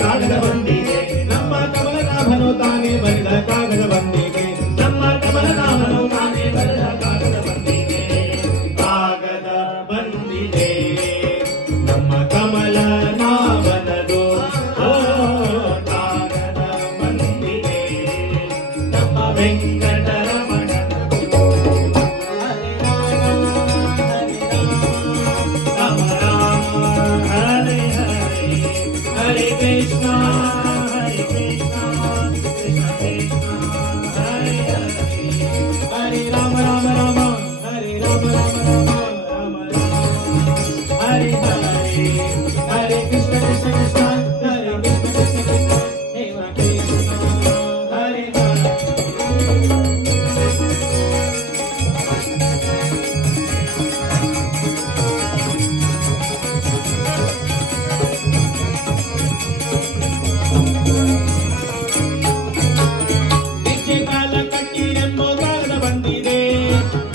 ಕಾಗದ ಬಂದಿದೆ ನಮ್ಮ ಕಮಲನಾಭನು ತಾನೇ ಬರೆದ ಕಾಗದ ಬಂದಿದೆ ನಮ್ಮ ಕಮಲನಾಭನು ತಾನೇ ಬರೆದ ಕಾಗದ ಬಂದಿದೆ ಕಾಗದ ಬಂದಿದೆ ನಮ್ಮ ಕಮಲನಾಭನದು ಕಾಗದ ಬಂದಿದೆ ನಮ್ಮ ವೆಂಕಟರಮಣನದು ರಾಮ ರಾಮ ಹರೇ ಹರೇ ಹರೇ ಕೃಷ್ಣ ಹರೇ ಕೃಷ್ಣ ಕೃಷ್ಣ ಕೃಷ್ಣ ಹರೇ ಹರೇ ಹರೇ ರಾಮ ರಾಮ ರಾಮ ಹರೇ ರಾಮ ರಾಮ ರಾಮ ರಾಮ ರಾಮ ಹರೇ ಹರೇ ಹರೇ ಕೃಷ್ಣ ಕೃಷ್ಣ ಕೃಷ್ಣ ಹರೇ ಕೃಷ್ಣ ಕೃಷ್ಣ ಕೃಷ್ಣ ಹೇ ಕೃಷ್ಣ ಹರೇ ಹರೇ ಹೆಜ್ಜೆ ಕಾಲ ಕಟ್ಟಿರೆಂಬೋ ಕಾಗದ ಬಂದಿದೆ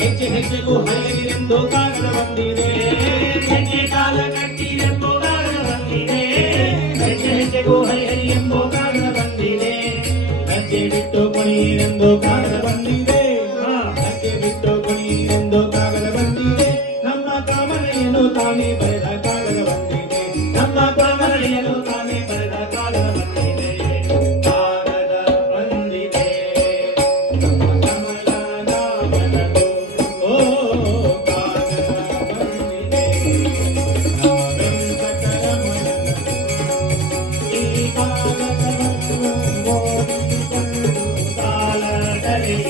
ಹೆಜ್ಜೆ ಹೆಜ್ಜೆಗೂ ಹರಿಯಲಿರೆಂದು ಕಾಗದ ಬಂದಿದೆ ಹೆಜ್ಜೆ ಕಾಲ ಕಟ್ಟಿರೆಂಬೋ ಕಾಗದ ಬಂದಿದೆ ಹೆಜ್ಜೆ ಹೆಜ್ಜೆಗೂ ಹರಿಹರಿ ಎಂಬೋ ಕಾಗದ ಬಂದಿದೆ ಹೆಜ್ಜೆ ಬಿಟ್ಟು ಕುಣಿರೆಂದು ಕಾಗದ ಬಂದಿದೆ ಹೆಜ್ಜೆ ಬಿಟ್ಟು ಕುಣಿರೆಂದು ಕಾಗದ ಬಂದಿದೆ ನಮ್ಮ ಕಾಮನೆಯನ್ನು ತಾನೇ ಬರೆದ ಕಾಗದ ಬಂದಿದೆ ನಮ್ಮ ಕಾಮನೆಯನ್ನು ತಾನೇ ಬರೆದ ಕಾಗದ ಬಂದಿದೆ ಕಾಗದ ಬಂದಿದೆ ನಮ್ಮ ಕಮಲನಾಭನದು ಓ ಕಾಗದ ಬಂದಿದೆ ನಮ್ಮ ವೆಂಕಟರಮಣನದು ಈ ಕಾಗದವನ್ನು ಓದಿಕೊಂಡು ಕಾಲದಲ್ಲಿ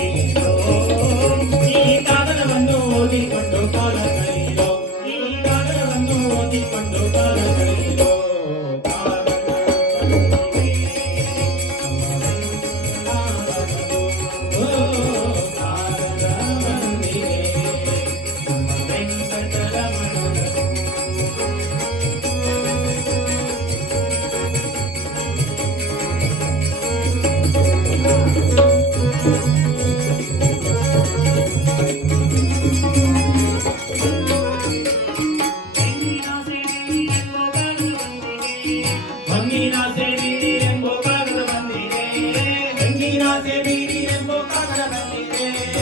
ಆಸೆ ಬೀಡಿ ಎಂಬೋ ಕಾಕಡ ಬಂದಿದೆ